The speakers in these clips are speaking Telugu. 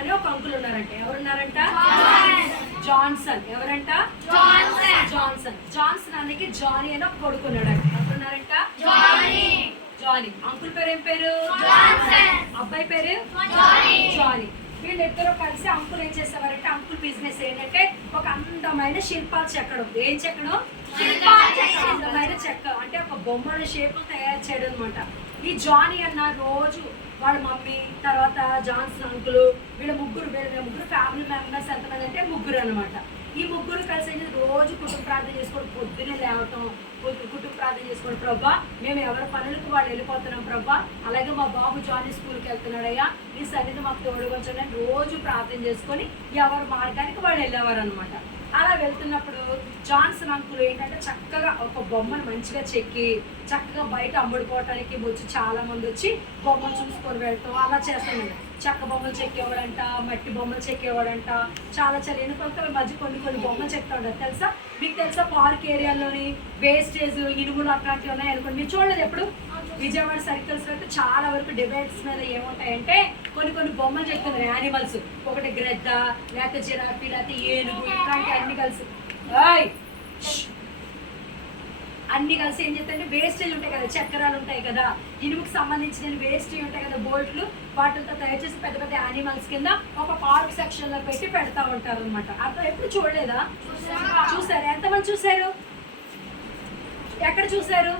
అని ఒక అంకుల్ ఉన్నారంట. ఎవరున్నారంట? జాన్సన్. ఎవరంట? జాన్సన్. జాన్సన్ అన్నకి జానీ అని ఒక కొడుకున్నాడంట. ఎవరున్నారంట? జానీ. అంకుల్ పేరు ఏం పేరు? అబ్బాయి పేరు జానీ. వీళ్ళిద్దరూ కలిసి అంకుల్ ఏం చేసేవారంటే, అంకుల్ బిజినెస్ ఏంటంటే ఒక అందమైన శిల్పాలు చెక్కడం. ఏం చెక్కడం? అందమైన చెక్క అంటే ఒక బొమ్మల షేపులు తయారు చేయడం అనమాట. ఈ జానీ అన్న రోజు వాళ్ళ మమ్మీ, తర్వాత జాన్సన్ అంకుల్, వీళ్ళ ముగ్గురు ఫ్యామిలీ మెంబర్స్ ఎంతమంది అంటే ముగ్గురు అనమాట. ఈ ముగ్గురు కలిసి రోజు కుటుంబ ప్రార్థన చేసుకోవడం, పొద్దున్నే లేవటం, కుటుంబ ప్రార్థన చేసుకోవడం. ప్రభా, మేము ఎవరి పనులకు వాళ్ళు వెళ్ళిపోతున్నాం ప్రభా, అలాగే మా బాబు జానీ స్కూల్కి వెళ్తున్నాడయ్యా, ఈ సన్నిధి మాకు తోడుగొంచండి అని రోజు ప్రార్థన చేసుకొని ఎవరి మార్గానికి వాళ్ళు వెళ్ళేవారు అనమాట. అలా వెళ్తున్నప్పుడు జాన్సన్ అంకుల్ ఏంటంటే చక్కగా ఒక బొమ్మను మంచిగా చెక్కి చక్కగా బయట అమ్ముడుకోవటానికి వచ్చి చాలా మంది వచ్చి బొమ్మలు చూసుకొని వెళ్తాం అలా చేస్తాను. చెక్క బొమ్మలు చెక్కేవాడంట, మట్టి బొమ్మలు చెక్కేవాడంట, చాలా ఎన్నికొలతల మధ్య కొన్ని బొమ్మలు చెక్తా ఉంటారు. తెలుసా మీకు? తెలుసా పార్క్ ఏరియాలోని వేస్టేజ్ ఇనుములు అట్లాంటివి ఉన్నాయి అనుకోండి. మీరు చూడలేదు ఎప్పుడు? విజయవాడ సర్కిల్స్ అయితే చాలా వరకు డిబేట్స్ మీద ఏముంటాయంటే కొన్ని బొమ్మలు చెప్తున్నారు. యానిమల్స్, ఒకటి గ్రెద్ద, లేకపోతే జిరాఫీ, లేకపోతే ఏనుగు, ఇట్లాంటి అన్ని కలిసి ఏం చేస్తారంటే వేస్టేజ్ ఉంటాయి కదా, చక్రాలు ఉంటాయి కదా, ఇనుముకి సంబంధించిన వేస్టేజ్ ఉంటాయి కదా, బోల్ట్లు, వాటితో తయారు చేసి పెద్ద పెద్ద యానిమల్స్ కింద ఒక పార్క్ సెక్షన్ లో పెట్టి పెడతా ఉంటారు అనమాట. అట్లా ఎప్పుడు చూడలేదా? చూసారు? ఎంతమంది చూసారు? ఎక్కడ చూసారు?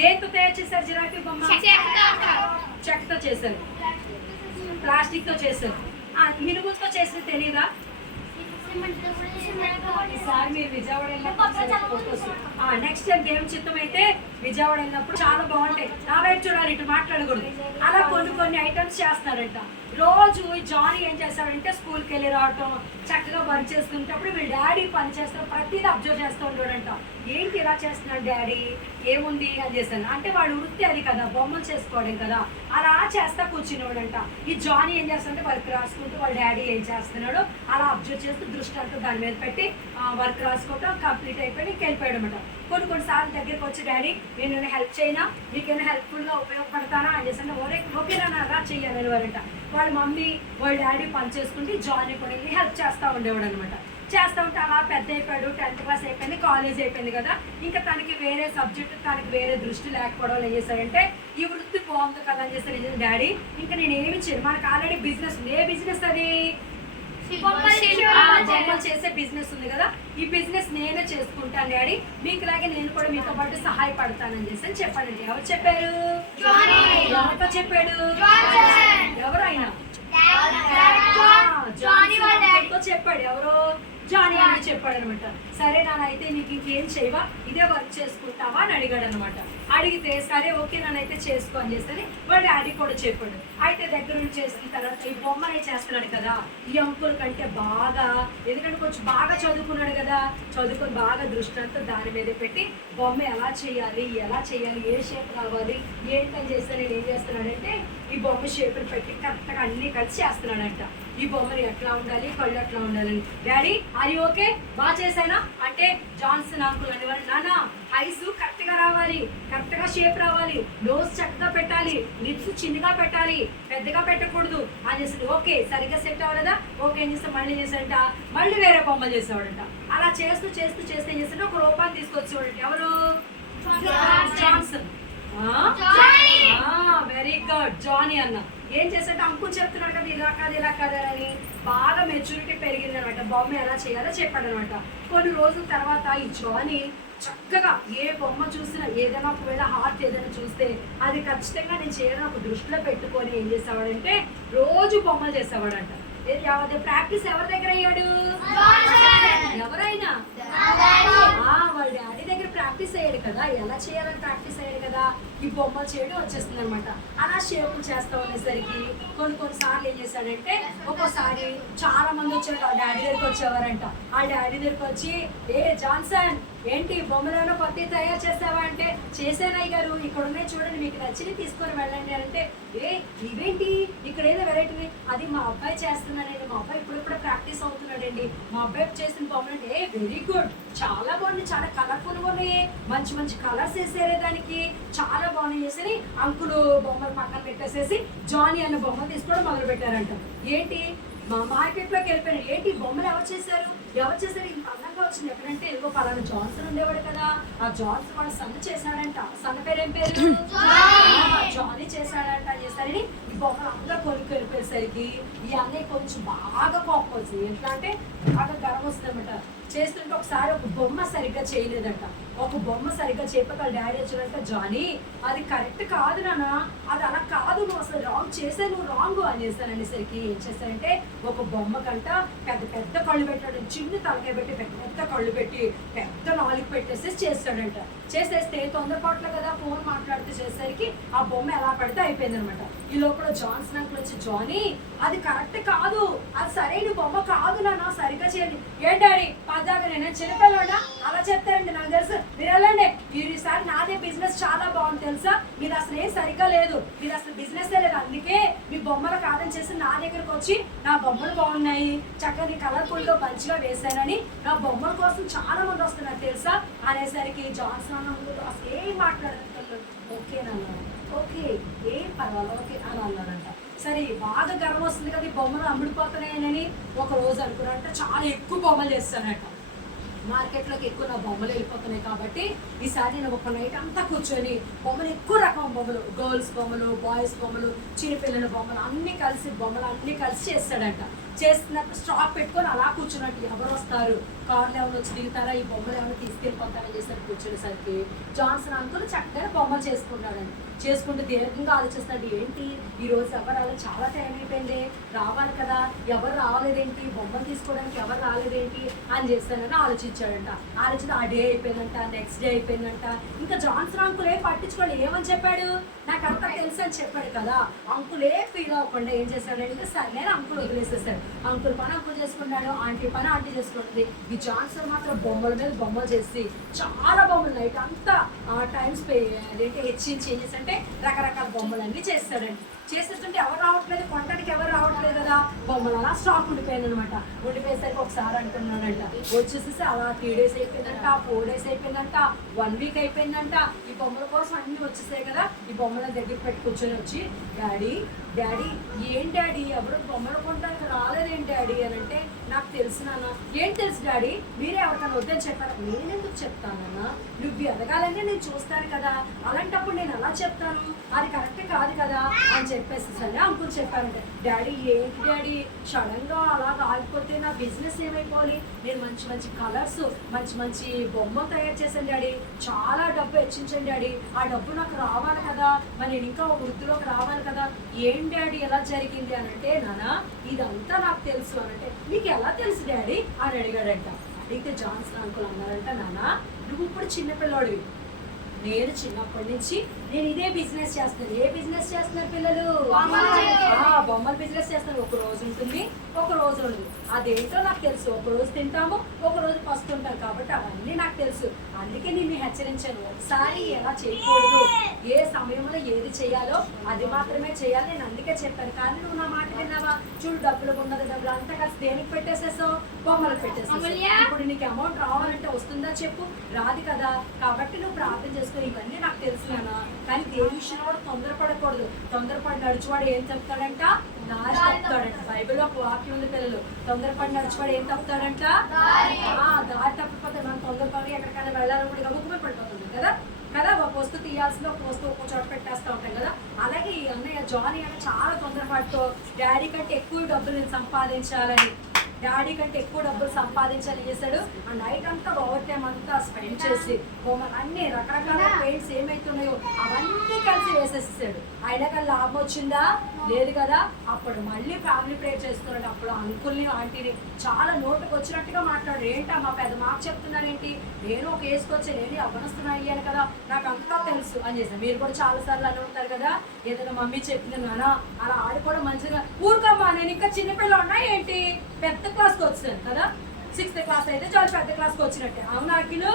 దేంతో తయారు చేశారు జిరాఫీ బొమ్మ? చెక్కతో చేశారు, ప్లాస్టిక్ తో చేశారు. ఇనుములతో చేసిన తెలియదా? ఈసారి మీరు విజయవాడ వెళ్ళినప్పుడు నెక్స్ట్ టైం దేవుని చిత్తం అయితే విజయవాడ వెళ్ళినప్పుడు చాలా బాగుంటాయి. నా వైపు చూడాలి, ఇటు మాట్లాడకూడదు. అలా కొన్ని ఐటమ్స్ చేస్తున్నారంట. రోజు జానీ ఏం చేస్తాడంటే స్కూల్కి వెళ్ళి రావటం, చక్కగా వర్క్ చేసుకునేటప్పుడు వీళ్ళ డాడీ పని చేస్తాడు, ప్రతిదీ అబ్జర్వ్ చేస్తూ ఉండేవాడంట. ఏంటి ఇలా చేస్తున్నాడు డాడీ, ఏముంది అని చేస్తాను అంటే వాడు వృత్తి అది కదా, బొమ్మలు చేసుకోవడం కదా, అలా చేస్తా కూర్చునేవాడంట. ఈ జానీ ఏం చేస్తాడంటే వర్క్ రాసుకుంటూ వాళ్ళ డాడీ ఏం చేస్తున్నాడో అలా అబ్జర్వ్ చేస్తూ దృష్టి అంటూ దాని మీద పెట్టి వర్క్ రాసుకోవటం కంప్లీట్ అయిపోయి వెళ్ళిపోయాడు అనమాట. కొన్నిసార్లు దగ్గరికి వచ్చి డాడీ నేను హెల్ప్ చేయనా, మీకేమైనా హెల్ప్ఫుల్గా ఉపయోగపడతానా అని చేస్తాను. ఓకేనా రా చెయ్యాలని వారంట. వాళ్ళ మమ్మీ వాళ్ళ డాడీ పని చేసుకుంటే జానీ కూడా వెళ్ళి హెల్ప్ చేస్తూ ఉండేవాడు అనమాట. చేస్తూ ఉంటే అలా పెద్ద అయిపోయాడు, 10th క్లాస్ అయిపోయింది, కాలేజ్ అయిపోయింది కదా, ఇంకా తనకి వేరే సబ్జెక్ట్, తనకి వేరే దృష్టి లేకపోవడం ఏం చేశారంటే ఈ వృత్తి బాగుంది కదా అని చేస్తారు డాడీ, ఇంకా నేను ఏమి చేయను, మనకు ఆల్రెడీ బిజినెస్ ఉంది. ఏ బిజినెస్ అది? బొమ్మలు చేసే బిజినెస్ ఉంది కదా, ఈ బిజినెస్ నేనే చేసుకుంటాను డాడీ, మీకులాగే నేను కూడా మీతో పాటు సహాయపడతానని చేసి చెప్పాడండి. ఎవరు చెప్పారు? ఎవరితో చెప్పాడు? ఎవరైనా చెప్పాడు. ఎవరో జానీ అని చెప్పాడు అనమాట. సరే నానైతే నీకు ఇంకేం చేయవా, ఇదే వర్క్ చేసుకుంటావా అని అడిగాడు అనమాట. అడిగితే సరే ఓకే నానైతే చేసుకో అని చేస్తే వాళ్ళ డాడీ కూడా చెప్పాడు. అయితే దగ్గర నుంచి చేసిన తర్వాత ఈ బొమ్మనే చేస్తున్నాడు కదా, ఈ అంకుల్ కంటే బాగా, ఎందుకంటే కొంచెం బాగా చదువుకున్నాడు కదా, చదువుకొని బాగా దృష్టి అంతా దాని మీద పెట్టి బొమ్మ ఎలా చేయాలి, ఏ షేప్ రావాలి ఏంటని చేస్తే నేను ఏం చేస్తున్నాడంటే ఈ బొమ్మ షేపులు పెట్టి కరెక్ట్గా అన్ని కలిసి చేస్తున్నాడంట. ఈ బొమ్మలు ఎట్లా ఉండాలి, కళ్ళు ఎట్లా ఉండాలని. డాడీ అది ఓకే బాగా చేశానా అంటే జాన్సన్ అంకుల్ అనేవాడు, నాన్న ఐస్ కరెక్ట్గా రావాలి, కరెక్ట్గా షేప్ రావాలి, నోస్ చక్కగా పెట్టాలి, లిప్స్ చిన్నగా పెట్టాలి, పెద్దగా పెట్టకూడదు అని చేస్తాడు. ఓకే సరిగ్గా సెట్ అవ్వలేదా, ఓకే ఏం చేస్తా మళ్ళీ చేసాడంట, మళ్ళీ వేరే బొమ్మలు చేసేవాడంట. అలా చేస్తూ ఏం చేస్తాడు, ఒక రూపాన్ని తీసుకొచ్చేవాడంట. ఎవరు? జాన్సన్. Very good. జానీ అన్న ఏం చేశాడు, అంకుల్ చెప్తున్నాడు కదా ఇలా కాదు అని బాగా మెచ్యూరిటీ పెరిగింది అనమాట. బొమ్మ ఎలా చేయాలో చెప్పాడు అనమాట. కొన్ని రోజుల తర్వాత ఈ జానీ చక్కగా ఏ బొమ్మ చూసినా, ఏదైనా ఒకవేళ హార్ట్ ఏదైనా చూస్తే అది ఖచ్చితంగా నేను చేయాలని ఒక దృష్టిలో పెట్టుకొని ఏం చేసేవాడంటే రోజు బొమ్మలు చేసేవాడంట. ప్రాక్టీస్ ఎవరి దగ్గర అయ్యాడు? ఎవరైనా వాళ్ళ డాడీ దగ్గర ప్రాక్టీస్ అయ్యాడు కదా, ఎలా చేయాలని ప్రాక్టీస్ అయ్యాడు కదా, ఈ బొమ్మలు చేయడం వచ్చేస్తుంది అనమాట. అలా షేపులు చేస్తా ఉండేసరికి కొన్నిసార్లు ఏం చేశాడంటే ఒక్కోసారి చాలా మంది వచ్చారు ఆ డాడీ దగ్గరికి వచ్చేవారంట. ఆ డాడీ దగ్గరికి వచ్చి జాన్సన్ ఏంటి బొమ్మలను కొత్త తయారు చేస్తావా అంటే చేశానయ్య గారు, ఇక్కడ ఉన్నాయి చూడండి, మీకు నచ్చినవి తీసుకొని వెళ్ళండి అంటే ఇవేంటి ఇక్కడ ఏదో వెరైటీ, అది మా అబ్బాయి చేస్తున్నాడండి, మా అబ్బాయి ఇప్పుడిప్పుడే ప్రాక్టీస్ అవుతున్నాడండి, మా అబ్బాయి చేసిన బొమ్మలు అంటే వెరీ గుడ్, చాలా బాగుంది, చాలా కలర్ఫుల్గా ఉన్నాయి, మంచి మంచి కలర్స్ వేసారే దానికి, చాలా బాగున్నాయి చేసి అంకులు బొమ్మలు పక్కన పెట్టేసేసి జానీ అన్న బొమ్మలు తీసుకోవడం మొదలు పెట్టారంట. ఏంటి మా మార్కెట్లోకి వెళ్ళిపోయారు, ఏంటి బొమ్మలు ఎవరు చేశారు ఇంత అందంగా వచ్చింది ఎక్కడంటే ఇదిగో పలానా జాన్సన్ ఉండేవాడు కదా, ఆ జాన్సన్ వాడు సన్న చేశాడంట, సన్న పేరు ఏం పేరు జానీ చేశాడంట చేశారని ఈ బొమ్మలు అందరూ కొనుక్కు వెళ్ళిపోయేసరికి ఈ అన్నయ్య కొంచెం బాగా కోపం వచ్చింది. ఎట్లా అంటే బాగా గర్వం వస్తుందన్నమాట. చేస్తుంటే ఒకసారి ఒక బొమ్మ సరిగ్గా చేయలేదట, ఒక బొమ్మ సరిగ్గా చెప్పక డాడీ వచ్చాడంట, జానీ అది కరెక్ట్ కాదు నాన్న, అది అలా కాదు, నువ్వు అసలు రాంగ్ చేసే, నువ్వు రాంగ్ అనేసాను. అనేసరికి ఏం చేశారంటే ఒక బొమ్మ కంట పెద్ద పెద్ద కళ్ళు పెట్టాడు, చిన్న తలకాయ పెట్టి పెద్ద పెద్ద కళ్ళు పెట్టి పెద్ద నాలుగు పెట్టేసి చేస్తాడంట. చేసేస్తే తొందరపాట్లో కదా ఫోన్ మాట్లాడితే చేసేసరికి ఆ బొమ్మ ఎలా పడితే అయిపోయింది అనమాట. ఈ లోపల జాన్సన్ అంకుల్ వచ్చి, జానీ అది కరెక్ట్ కాదు, అది సరైన బొమ్మ కాదు నాన్న, సరిగ్గా చేయండి. ఏం డాడీ పదాగా నేను చిన్నపిల్లడా అలా చెప్తారండి, నాకు తెలుసు, మీరు వెళ్ళండి, మీరు ఈసారి నాదే బిజినెస్ చాలా బాగుంది తెలుసా, మీరు అసలు ఏం సరిగ్గా లేదు, మీరు అసలు బిజినెస్ లేదు, అందుకే మీ బొమ్మలు కాదని చేసి నా దగ్గరకు వచ్చి నా బొమ్మలు బాగున్నాయి చక్కగా కలర్ఫుల్గా మంచిగా వేశానని నా బొమ్మల కోసం చాలా మంది వస్తున్నారు తెలుసా అనేసరికి జాన్సన్ అన్న అసలు ఏం మాట్లాడుతున్నారు, ఓకేనన్నారు, ఓకే ఏం పర్వాలేదు ఓకే అని అన్నారంట. సరే బాగా గర్వం వస్తుంది కదా ఈ బొమ్మలు అమ్ముడిపోతున్నాయని ఒక రోజు అనుకున్నారంట, చాలా ఎక్కువ బొమ్మలు చేస్తానట, మార్కెట్లోకి ఎక్కువ నా బొమ్మలు వెళ్ళిపోతున్నాయి కాబట్టి ఈసారి నేను ఒక నైట్ అంతా కూర్చొని బొమ్మలు ఎక్కువ రకం బొమ్మలు, గర్ల్స్ బొమ్మలు, బాయ్స్ బొమ్మలు, చిన్నపిల్లల బొమ్మలు అన్నీ కలిసి చేస్తాడంట. చేస్తున్నట్టు స్టాక్ పెట్టుకొని అలా కూర్చున్నట్టు ఎవరు వస్తారు, కార్లు ఎవరు వచ్చి దిగుతారా, ఈ బొమ్మలు ఏమైనా తీసుకెళ్ళిపోతారని చేస్తారు. కూర్చునేసరికి జాన్సన్ అంకుల్ చక్కగా బొమ్మలు చేసుకుంటాడండి. చేసుకుంటూ దీర్ఘంగా ఆలోచిస్తాడు, ఏంటి ఈరోజు ఎవరు రాలేదు, చాలా టైం అయిపోయింది, రావాలి కదా, ఎవరు రావాలేదేంటి, బొమ్మలు తీసుకోవడానికి ఎవరు రాలేదేంటి అని చేస్తానని ఆలోచించాడంట. ఆలోచన ఆ డే అయిపోయిందంట, నెక్స్ట్ డే అయిపోయిందంట. ఇంకా జాన్సన్ అంకుల్ ఏం పట్టించుకోండి, ఏమని చెప్పాడు, నాకు అంతా తెలుసు అని చెప్పాడు కదా. అంకుల్ ఏ ఫీల్ అవ్వకుండా ఏం చేశాడంటే సరే అంకుల్ వదిలేసేసాడు, అంకుల్ పని అంకుల్ చేసుకున్నాడు, ఆంటీ పని ఆంటీ చేసుకుంటుంది. ఈ జాన్సన్ మాత్రం బొమ్మల మీద బొమ్మలు చేసి చాలా బొమ్మలు నైట్ అంతా టైం అదేంటి హెచ్చించి ఏం చేసి అంటే రకరకాల బొమ్మలన్నీ చేస్తాడండి. చేసేస్తుంటే ఎవరు రావట్లేదు, కొనడానికి ఎవరు రావట్లేదు కదా, బొమ్మలు అలా స్టాక్ ఉండిపోయింది అనమాట. ఉండిపోయేసరికి ఒకసారి అంటున్నాడంట, వచ్చేసేసి అలా 3 days అయిపోయిందంట, 4 days అయిపోయిందంట, 1 week అయిపోయిందంట. ఈ బొమ్మల కోసం అన్నీ వచ్చేసాయి కదా, ఈ బొమ్మల దగ్గర పెట్టి కూర్చొని వచ్చి, డాడీ ఏం డాడీ ఎవరు బొమ్మలు కొనడానికి రాలేదేంటి డాడీ అని అంటే, నాకు తెలుసు నాన్న. ఏం తెలుసు డాడీ, మీరే ఎవరికైనా వద్దని చెప్పారు. నేనెందుకు చెప్తానన్నా, నువ్వు ఎదగాలంటే నేను చూస్తాను కదా, అలాంటప్పుడు నేను అలా చెప్తాను, అది కరెక్ట్ కాదు కదా అని చెప్పేసి సరే అంకుల్ చెప్పారంటే, డాడీ ఏంటి డాడీ సడన్గా అలాగా ఆగిపోతే నా బిజినెస్ ఏమైపోవాలి, నేను మంచి మంచి కలర్స్ మంచి మంచి బొమ్మలు తయారు చేశాను డాడీ, చాలా డబ్బు హెచ్చించండి డాడీ, ఆ డబ్బు నాకు రావాలి కదా, మరి నేను ఇంకా వృద్ధిలోకి రావాలి కదా, ఏం డాడీ ఎలా జరిగింది అని అంటే, నాన్న ఇదంతా నాకు తెలుసు అని అంటే, నీకు ఎలా తెలుసు డాడీ అని అడిగాడంట. అడిగితే జాన్సన్ అంకుల్ అన్నారంట, నాన్న నువ్వు ఇప్పుడు చిన్నపిల్లాడివి, నేను చిన్నప్పటి నుంచి నేను ఇదే బిజినెస్ చేస్తున్నాను. ఏ బిజినెస్ చేస్తున్నారు పిల్లలు, బొమ్మల బిజినెస్ చేస్తాను. ఒక రోజు ఉంటుంది, ఒక రోజు ఉండదు, అదేంటో నాకు తెలుసు. ఒక రోజు తింటాము, ఒక రోజు పస్తుంటాం, కాబట్టి అవన్నీ నాకు తెలుసు. అందుకే నేను హెచ్చరించాను, ఒకసారి ఎలా చేయకూడదు, ఏ సమయంలో ఏది చేయాలో అది మాత్రమే చేయాలి, నేను అందుకే చెప్పాను. కానీ నువ్వు నా మాట విన్నావా, చూడు డబ్బులు ఉన్నది, డబ్బులు అంతా కలిసి దేనికి పెట్టేసేసావు, బొమ్మలకు పెట్టేసావు. ఇప్పుడు నీకు అమౌంట్ రావాలంటే వస్తుందా చెప్పు, రాదు కదా, కాబట్టి నువ్వు ప్రార్థన చేసుకో, ఇవన్నీ నాకు తెలుసు నాన్న. కానీ దేని విషయంలో కూడా తొందరపడకూడదు, తొందరపడి నడిచేవాడు ఏం చెప్తాడంట, దారి తప్పుతాడంట. బైబిల్లో ఒక వాక్యం ఉంది పిల్లలు, తొందరపడి నడిచేవాడు ఏం తప్పుతాడంట, దారి తప్పిపోతే మనం తొందరపడి ఎక్కడికైనా వెళ్ళాలనుకుంటే గబుక్కుమని పడిపోతుంది కదా కదా ఒక వస్తువు తీయాల్సింది ఒక వస్తువు ఒక్కో చోట పెట్టేస్తూ ఉంటాం కదా. అలాగే ఈ అన్నయ్య జానీ అంటే చాలా తొందరపాటుతో డాడీ కంటే ఎక్కువ డబ్బులు నేను సంపాదించాలని, డాడీ కంటే ఎక్కువ డబ్బులు సంపాదించాలని చేశాడు. ఆ నైట్ అంతా ఓవర్ టైం అంతా స్పెండ్ చేసి బొమ్మలు అన్ని రకరకాల పెయింట్స్ ఏమైతున్నాయో అవన్నీ కలిసి వేసేసాడు. అయినా కానీ లాభం వచ్చిందా, లేదు కదా. అప్పుడు మళ్ళీ ఫ్యామిలీ ప్రేయర్ చేస్తున్నాడు. అప్పుడు అంకుల్ని ఆంటీని చాలా నోటుకు వచ్చినట్టుగా మాట్లాడు, ఏంటా మా పెద్ద మాకు చెప్తున్నారేంటి, నేను ఒక వేసుకొచ్చి నేను అవ్వనస్తున్నా అయ్యాను కదా, నాకు అంతా తెలుసు అని చేశాను. మీరు కూడా చాలా సార్లు అని ఉంటారు కదా, ఏదైనా మమ్మీ చెప్పింది నానా అలా ఆడుకోవడం మంచిగా, ఊరుకోమ్మా నేను ఇంకా చిన్నపిల్ల ఉన్నా ఏంటి, పెద్ద క్లాస్కి వచ్చాను కదా, 6th క్లాస్ అయితే చాలా పెద్ద క్లాస్కి వచ్చినట్టే, అవునా అఖిలు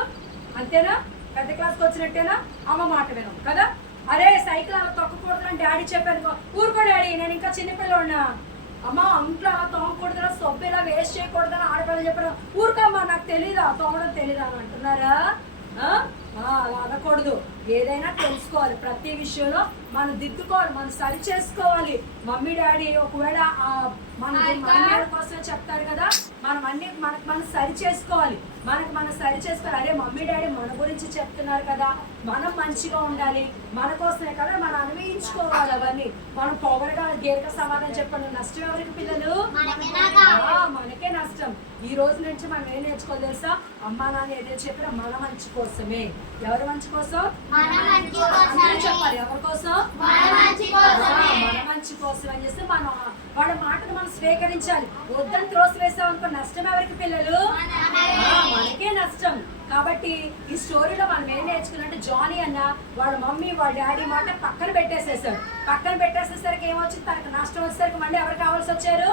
అంతేనా, పెద్ద క్లాస్కి వచ్చినట్టేనా, అమ్మ మాట వినం కదా. అరే సైకిల్ అలా తొక్కకూడదని డాడీ చెప్పారు, ఊరుకో డాడీ నేను ఇంకా చిన్నపిల్లన్నా, అమ్మ ఇంట్లో అలా తోమకూడదా, సబ్బు ఇలా వేస్ట్ చేయకూడదని ఆడపిల్లలు చెప్పారు, ఊరుకమ్మా నాకు తెలీదా తోమడం తెలీదా అని అంటున్నారా? అలా అనకూడదు. ఏదైనా తెలుసుకోవాలి, ప్రతి విషయంలో మనం దిద్దుకోవాలి, మనం సరి చేసుకోవాలి. మమ్మీ డాడీ ఒకవేళ మన కోసం చెప్తారు కదా, మనం అన్ని మనం సరి చేసుకోవాలి, మనం సరి చేసుకోవాలి. అరే మమ్మీ డాడీ మన గురించి చెప్తున్నారు కదా, మనం మంచిగా ఉండాలి, మన కోసమే కదా మనం అన్వయించుకోవాలి. అవన్నీ మనం పొగరగా దీర్ఘ సమాధానం చెప్పండి, నష్టం ఎవరికి పిల్లలు? మనకే నష్టం. ఈ రోజు నుంచి మనం ఏం నేర్చుకోవాలి తెలుసా? అమ్మా నాన్న ఏదో చెప్పినా మన మంచి కోసమే. ఎవరి మంచి కోసం? చెప్పాలి. ఎవరి కోసం? మన మంచి కోసం అని చేస్తే మనం వాళ్ళ మాటను మనం స్వీకరించాలి. వద్దని త్రోసి వేసాం అనుకో నష్టం ఎవరికి పిల్లలు? మనకే నష్టం. కాబట్టి ఈ స్టోరీలో మనం ఏం నేర్చుకున్నట్టు, జానీ అన్న వాళ్ళ మమ్మీ వాళ్ళ డాడీ మాట పక్కన పెట్టేసేసాడు. పక్కన పెట్టేసేసరికి ఏమొచ్చింది, తనకు నష్టం వచ్చేసరికి మళ్ళీ ఎవరు కావాల్సి వచ్చారు?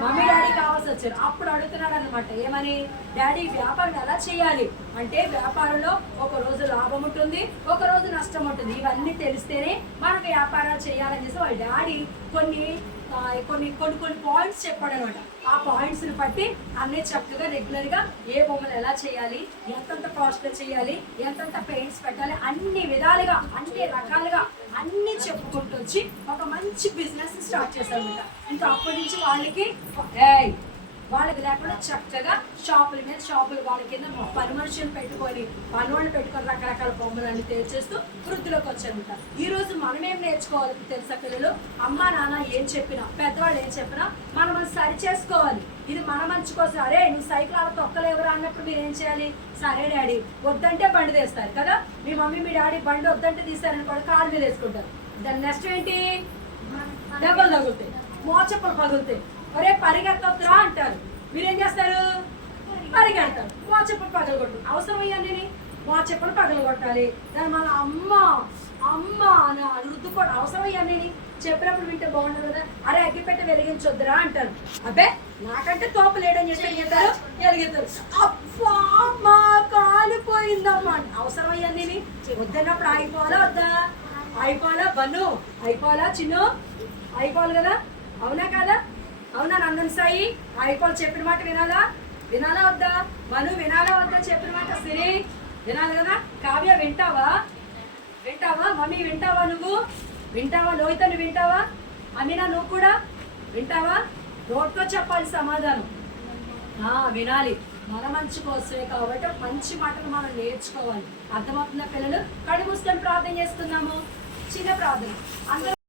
మమ్మీ డాడీ కావాల్సి వచ్చారు. అప్పుడు అడుగుతున్నాడు అనమాట, ఏమని? డాడీ వ్యాపారం ఎలా చేయాలి అంటే, వ్యాపారంలో ఒక రోజు లాభం ఉంటుంది, ఒక రోజు నష్టం ఉంటుంది. ఇవన్నీ తెలిస్తేనే మనకు వ్యాపారాలు చేయాలని చేసి వాళ్ళ డాడీ కొన్ని పాయింట్స్ చెప్పాడు అనమాట. ఆ పాయింట్స్ ని బట్టి అన్నీ చక్కగా రెగ్యులర్ గా ఏ బొమ్మలు ఎలా చేయాలి, ఎంతంత కాస్ట్ లో చేయాలి, ఎంతంత పెయింట్స్ పెట్టాలి, అన్ని విధాలుగా అన్ని రకాలుగా అన్ని చెప్పుకుంటూ వచ్చి ఒక మంచి బిజినెస్ స్టార్ట్ చేశారు అనమాట. ఇంకా అప్పటి నుంచి వాళ్ళకి లేకుండా చక్కగా షాపుల మీద షాపులు, వాళ్ళ కింద పని మనుషులు పెట్టుకొని రకరకాల బొమ్మలన్నీ తెచ్చేస్తూ వృద్ధిలోకి వచ్చారనమాట. ఈ రోజు మనం ఏం నేర్చుకోవాలి తెలుసా పిల్లలు? అమ్మా నాన్న ఏం చెప్పినా, పెద్దవాళ్ళు ఏం చెప్పినా మనం సరి చేసుకోవాలి. ఇది మన మంచి కోసం. అరే నువ్వు సైకిల్ అలా తొక్కలేవురా అన్నప్పుడు మీరు ఏం చేయాలి? సరే డాడీ వద్దంటే బండి తీస్తారు కదా, మీ మమ్మీ మీ డాడీ బండి వద్దంటే తీస్తారనుకోండి, కారు మీద వేసుకుంటారు. దాని నెక్స్ట్ ఏంటి? దెబ్బలు తగులుతాయి, మోచెప్పలు పగులుతాయి. ఒరే పరిగెత్తొద్దురా అంటారు, మీరేం చేస్తారు? పరిగెడతారు, మోచెప్పలు పగలగొట్టు. అవసరం అయ్యాన్ని మోచెప్పలు పగలగొట్టాలి. దాని మన అమ్మ అని రుద్దుకోవడం అవసరం అయ్యాన్ని చెప్పినప్పుడు వింటే బాగుండదు కదా. అరే అగ్గిపెట్టి వెలిగించొద్దురా అంటారు, అబ్బే నాకంటే తోపు లేడని చేస్తారు, వెలిగిస్తారు. అబ్బా మా కాలిపోయిందమ్మా, అవసరం అయ్యాన్ని వద్దన్నప్పుడు ఆగిపోవాలా వద్దా? అయిపోవాలా బన్ను, అయిపోవాలా చిన్ను, అయిపోవాలి కదా. అవునా కదా? అవునా నందన్ సాయి? అయిపోవాలి, చెప్పిన మాట వినాలా వద్దా? మను వినాలా వద్దా? చెప్పిన మాట సిరి వినాలి కదా. కావ్య వింటావా? మమ్మీ వింటావా? నువ్వు వింటావా? లోహిత నువ్వు వింటావా? అమీనా నువ్వు కూడా వింటావా? నోట్తో చెప్పాలి సమాధానం. వినాలి, మన మంచి కోసమే కాబట్టి మంచి మాటలు మనం నేర్చుకోవాలి. అర్థమవుతున్న పిల్లలు? కళ్ళు మూసుకొని ప్రార్థన చేస్తున్నాము. చిన్న ప్రార్థన అందరూ